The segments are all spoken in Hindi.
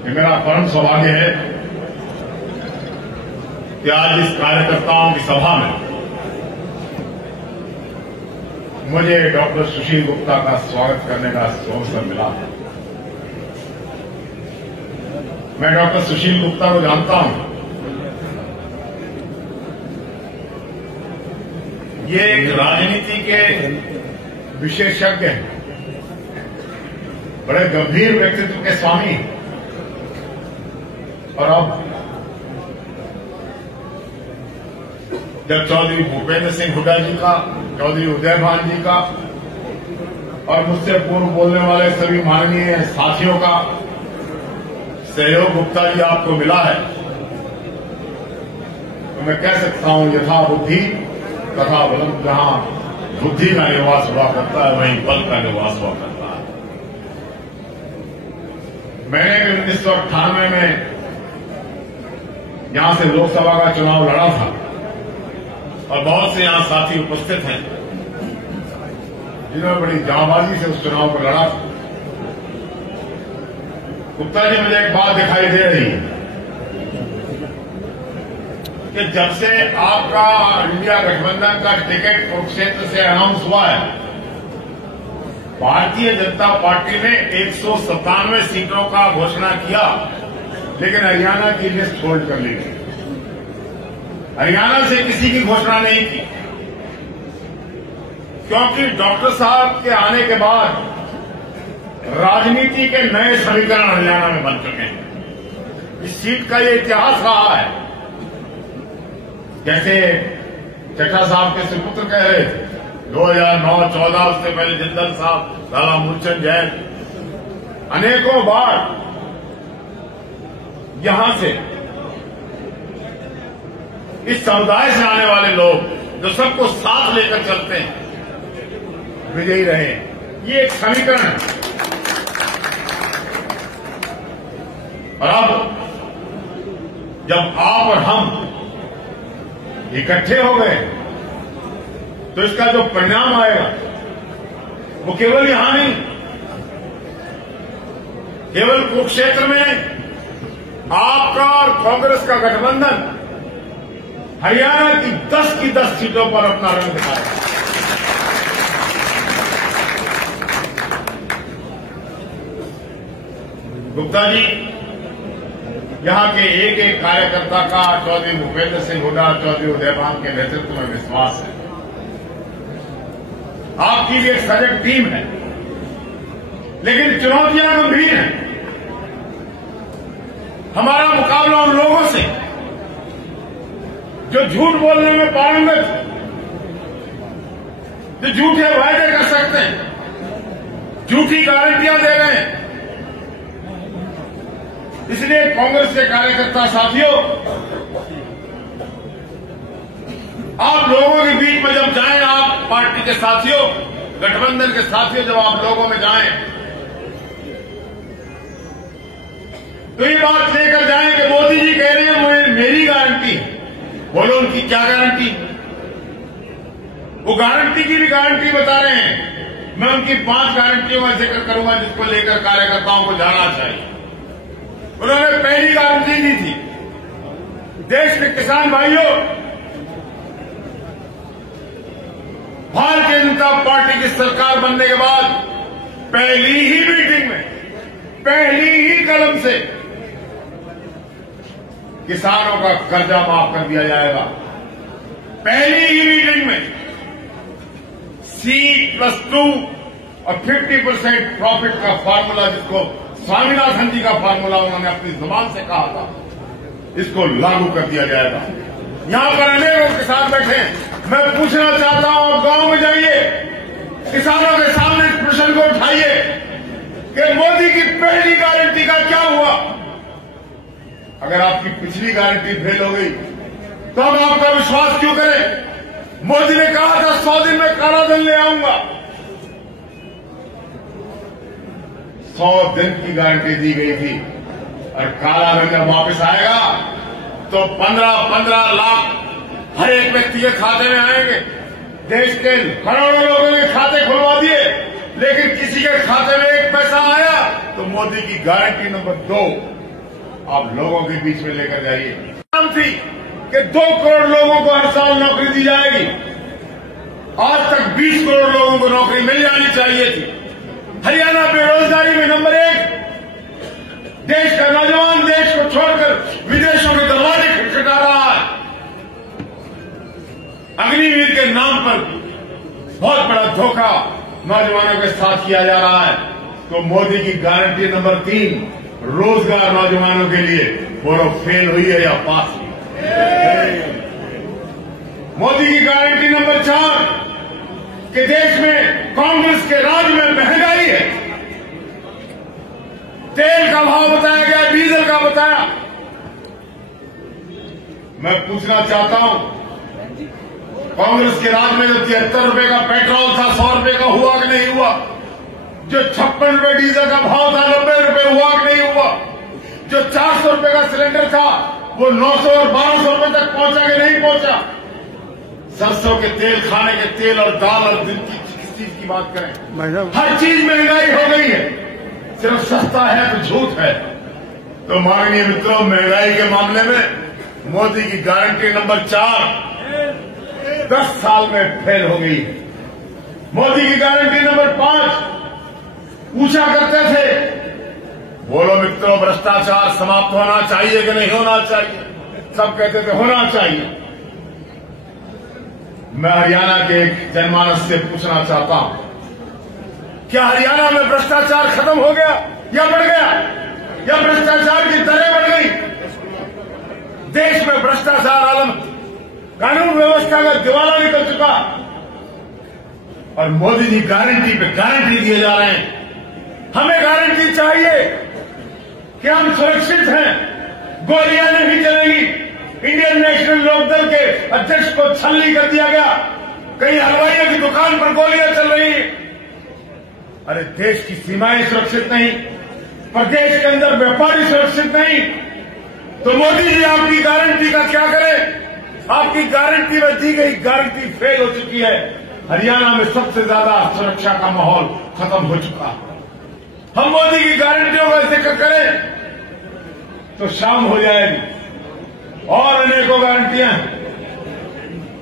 ये मेरा परम सौभाग्य है कि आज इस कार्यकर्ताओं की सभा में मुझे डॉक्टर सुशील गुप्ता का स्वागत करने का अवसर मिला है। मैं डॉक्टर सुशील गुप्ता को जानता हूं। ये एक राजनीति के विशेषज्ञ हैं, बड़े गंभीर व्यक्तित्व के स्वामी हैं। और अब जब चौधरी भूपेंद्र सिंह हुड्डा जी का, चौधरी उदयभान जी का और मुझसे पूर्व बोलने वाले सभी माननीय साथियों का सहयोग गुप्ता जी आपको मिला है, तो मैं कह सकता हूं यथा बुद्धि तथा बलम। जहां बुद्धि का निवास हुआ करता है वहीं बल का निवास हुआ करता है। मैंने 1998 में यहां से लोकसभा का चुनाव लड़ा था और बहुत से यहां साथी उपस्थित हैं जिन्होंने बड़ी जांबाजी से उस चुनाव को लड़ा था। गुप्ता जी, मुझे एक बात दिखाई दे रही है कि जब से आपका इंडिया गठबंधन का टिकट कुरुक्षेत्र से अनाउंस हुआ है, भारतीय जनता पार्टी ने 197 सीटों का घोषणा किया, लेकिन हरियाणा की लिस्ट होल्ड कर ली गई। हरियाणा से किसी की घोषणा नहीं की, क्योंकि डॉक्टर साहब के आने के बाद राजनीति के नए समीकरण हरियाणा में बन चुके हैं। इस सीट का ये इतिहास रहा है। जैसे चड्ढा साहब के सुपुत्र कह रहे थे 2009-14, उससे पहले जिंदल साहब, लाला मूलचंद जैन, अनेकों बार यहां से इस समुदाय से आने वाले लोग जो सबको साथ लेकर चलते हैं, विजयी रहे। ये एक समीकरण है। और अब जब आप और हम इकट्ठे हो गए तो इसका जो परिणाम आएगा वो केवल यहां नहीं, केवल कुरुक्षेत्र में आपका और कांग्रेस का गठबंधन हरियाणा की 10 की 10 सीटों पर अपना रंग दिखाएगा। गुप्ता जी, यहां के एक एक कार्यकर्ता का चौधरी भूपेंद्र सिंह हुड्डा, चौधरी उदयभान के नेतृत्व में विश्वास है। आपकी भी एक सजग टीम है, लेकिन चुनौतियां गंभीर हैं। हमारा मुकाबला उन लोगों से जो झूठ बोलने में पारंगत है, जो झूठे वायदे कर सकते हैं, झूठी गारंटियां दे रहे हैं। इसलिए कांग्रेस के कार्यकर्ता साथियों, आप लोगों के बीच में जब जाएं, आप पार्टी के साथियों, गठबंधन के साथियों, जब आप लोगों में जाएं तो ये बात लेकर जाएं कि मोदी जी कह रहे हैं मुझे मेरी गारंटी है। बोलो, उनकी क्या गारंटी? वो गारंटी की भी गारंटी बता रहे हैं। मैं उनकी 5 गारंटियों का जिक्र करूंगा जिसको लेकर कार्यकर्ताओं को जाना चाहिए। उन्होंने पहली गारंटी दी थी, देश के किसान भाइयों, भारतीय जनता पार्टी की सरकार बनने के बाद पहली ही मीटिंग में, पहली ही कलम से किसानों का कर्जा माफ कर दिया जाएगा। पहली ही मीटिंग में C+2 और 50% प्रॉफिट का फार्मूला, जिसको स्वामीनाथन जी का फार्मूला उन्होंने अपनी जुबान से कहा था, इसको लागू कर दिया जाएगा। यहां पर अनेकों किसान बैठे हैं। मैं पूछना चाहता हूं, गांव में जाइए, किसानों के सामने इस प्रश्न को उठाइए कि मोदी की पहली गारंटी का क्या हुआ। अगर आपकी पिछली गारंटी फेल हो गई तो हम आपका विश्वास क्यों करें? मोदी ने कहा था 100 दिन में काला धन ले आऊंगा। 100 दिन की गारंटी दी गई थी और काला धन जब वापस आएगा तो 15-15 लाख हर एक व्यक्ति के खाते में आएंगे। देश के करोड़ों लोगों ने खाते खुलवा दिए, लेकिन किसी के खाते में 1 पैसा आया तो मोदी की गारंटी नंबर 2 आप लोगों के बीच में लेकर जाइए। थी कि 2 करोड़ लोगों को हर साल नौकरी दी जाएगी। आज तक 20 करोड़ लोगों को नौकरी मिल जानी चाहिए थी। हरियाणा बेरोजगारी में नंबर 1। देश का नौजवान देश को छोड़कर विदेशों के दरवाजे खटखटा रहा है। अग्निवीर के नाम पर बहुत बड़ा धोखा नौजवानों के साथ किया जा रहा है। तो मोदी की गारंटी नंबर 3, रोजगार नौजवानों के लिए, बोलो फेल हुई है या पास हुई है? मोदी की गारंटी नंबर 4 कि देश में कांग्रेस के राज में महंगाई है। तेल का भाव बताया गया, डीजल का बताया। मैं पूछना चाहता हूं, कांग्रेस के राज में जो 73 रुपए का पेट्रोल था 100 रुपए का हुआ कि नहीं हुआ? जो 56 रुपए डीजल का भाव था 90 रुपए हुआ कि नहीं हुआ? जो 400 रुपए का सिलेंडर था वो 900 और 1200 रुपए तक पहुंचा कि नहीं पहुंचा? सरसों के तेल, खाने के तेल और दाल और दिन की किस चीज की बात करें, हर चीज महंगाई हो गई है। सिर्फ सस्ता है तो झूठ है। तो माननीय मित्रों, महंगाई के मामले में मोदी की गारंटी नंबर 4 10 साल में फेल हो गई। मोदी की गारंटी नंबर 5 पूछा करते थे, बोलो मित्रों, भ्रष्टाचार समाप्त होना चाहिए कि नहीं होना चाहिए? सब कहते थे होना चाहिए। मैं हरियाणा के एक जनमानस से पूछना चाहता हूं, क्या हरियाणा में भ्रष्टाचार खत्म हो गया या बढ़ गया, या भ्रष्टाचार की दरें बढ़ गई? देश में भ्रष्टाचार आलम, कानून व्यवस्था का दिवाला निकल चुका और मोदी जी गारंटी पे गारंटी दिए जा रहे हैं। हमें गारंटी चाहिए कि हम सुरक्षित हैं, गोलियां नहीं चलेगी। इंडियन नेशनल लोकदल के अध्यक्ष को छलनी कर दिया गया, कहीं हलवाइयों की दुकान पर गोलियां चल रही। अरे देश की सीमाएं सुरक्षित नहीं, प्रदेश के अंदर व्यापारी सुरक्षित नहीं, तो मोदी जी आपकी गारंटी का क्या करें? आपकी गारंटी में दी गई गारंटी फेल हो चुकी है। हरियाणा में सबसे ज्यादा सुरक्षा का माहौल खत्म हो चुका है। हम मोदी की गारंटियों का जिक्र करें तो शाम हो जाएगी और अनेकों गारंटियां।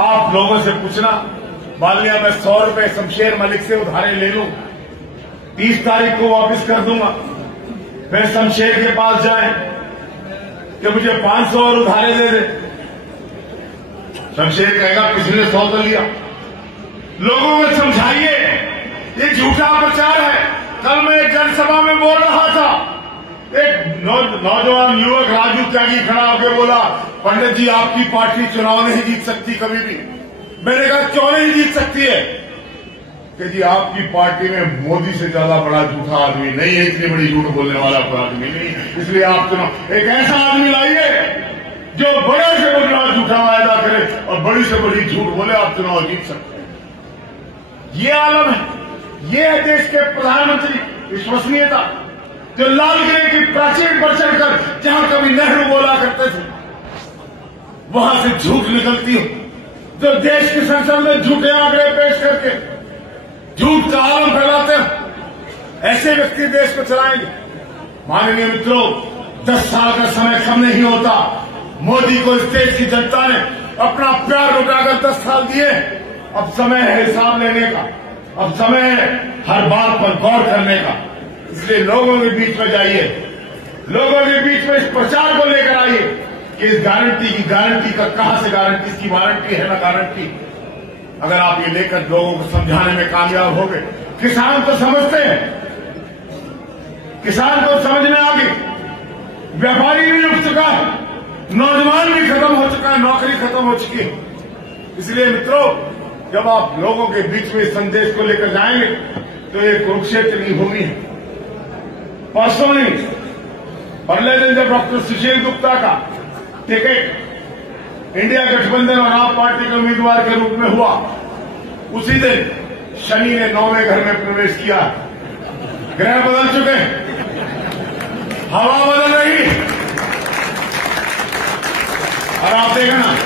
आप लोगों से पूछना, मान लिया मैं 100 रुपए शमशेर मलिक से उधारे ले लूं, 30 तारीख को वापस कर दूंगा। फिर शमशेर के पास जाए कि मुझे 500 और उधारे दे दे। शमशेर कहेगा पिछले 100 तो लिया। लोगों को समझाइए, ये झूठा प्रचार है। कल मैं एक जनसभा में बोल रहा था, एक नौजवान युवक राजू त्यागी खड़ा होकर बोला, पंडित जी आपकी पार्टी चुनाव नहीं जीत सकती कभी भी। मैंने कहा क्यों नहीं जीत सकती है? कि जी आपकी पार्टी में मोदी से ज्यादा बड़ा झूठा आदमी नहीं है, इतनी बड़ी झूठ बोलने वाला कोई आदमी नहीं है, इसलिए आप चुनाव एक ऐसा आदमी लाइए जो बड़े से बड़ा झूठा वायदा करे और बड़ी से बड़ी झूठ बोले, आप चुनाव जीत सकते हैं। ये आलम है, ये है देश के प्रधानमंत्री विश्वसनीयता, जो लाल किले की प्राचीर पर चढ़कर जहां कभी नेहरू बोला करते थे वहां से झूठ निकलती हो, जो देश की संसद में झूठे आंकड़े पेश करके झूठ का आलम फैलाते हैं, ऐसे व्यक्ति देश को चलाएंगे। माननीय मित्रों, 10 साल का समय कम नहीं होता। मोदी को इस देश की जनता ने अपना प्यार लुटाकर 10 साल दिए। अब समय है हिसाब लेने का, अब समय है हर बात पर गौर करने का। इसलिए लोगों के बीच में जाइए, लोगों के बीच में इस प्रचार को लेकर आइए कि इस गारंटी का कहां से गारंटी, इसकी वारंटी है ना गारंटी। अगर आप ये लेकर लोगों को समझाने में कामयाब हो गए, किसान तो समझते हैं, किसान को समझ में आ गई, व्यापारी भी उठ चुका है, नौजवान भी खत्म हो चुका है, नौकरी खत्म हो चुकी है। इसलिए मित्रों, जब आप लोगों के बीच में इस संदेश को लेकर जाएंगे तो ये कुरुक्षेत्र की भूमि है। परसों नहीं, पहले दिन जब डॉक्टर सुशील गुप्ता का टिकट इंडिया गठबंधन और आप पार्टी के उम्मीदवार के रूप में हुआ, उसी दिन शनि ने 9वें घर में प्रवेश किया। ग्रह बदल चुके, हवा बदल रही, और आप देखना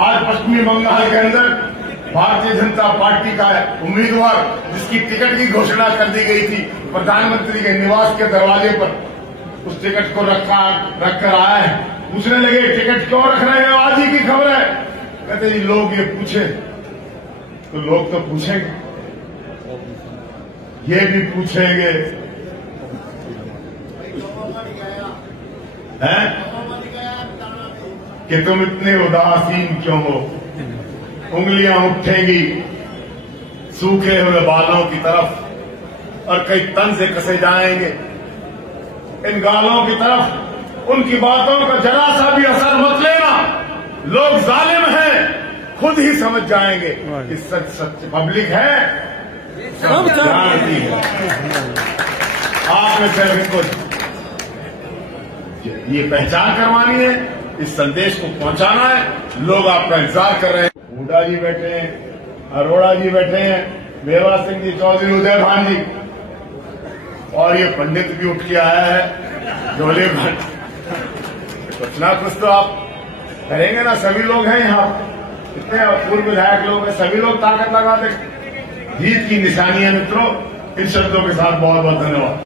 आज पश्चिमी बंगाल के अंदर भारतीय जनता पार्टी का उम्मीदवार जिसकी टिकट की घोषणा कर दी गई थी प्रधानमंत्री के निवास के दरवाजे पर, उस टिकट को रख कर आया है। पूछने लगे टिकट क्यों रख रहे हैं, आज ही की खबर है। कहते जी लोग ये पूछे तो लोग तो पूछेंगे, ये भी पूछेंगे हैं कि तुम इतने उदासीन क्यों हो। उंगलियां उठेंगी सूखे हुए बालों की तरफ और कई तन से कसे जाएंगे इन गालों की तरफ। उनकी बातों का जरा सा भी असर मत लेना, लोग जालिम हैं, खुद ही समझ जाएंगे कि सच पब्लिक है, सब जानती है। आपने सिर्फ इनको ये पहचान करवानी है, इस संदेश को पहुंचाना है। लोग आपका इंतजार कर रहे हैं। हुड्डा जी बैठे हैं, अरोड़ा जी बैठे हैं, मेवा सिंह जी, चौधरी उदय भान जी, और ये पंडित भी उठ के आया है डोले भट्ट। कुछ ना कुछ तो आप करेंगे ना, सभी लोग हैं यहाँ, इतने पूर्व विधायक लोग हैं, सभी लोग ताकत लगा दे। जीत की निशानी है मित्रों। इन शब्दों के साथ बहुत बहुत धन्यवाद।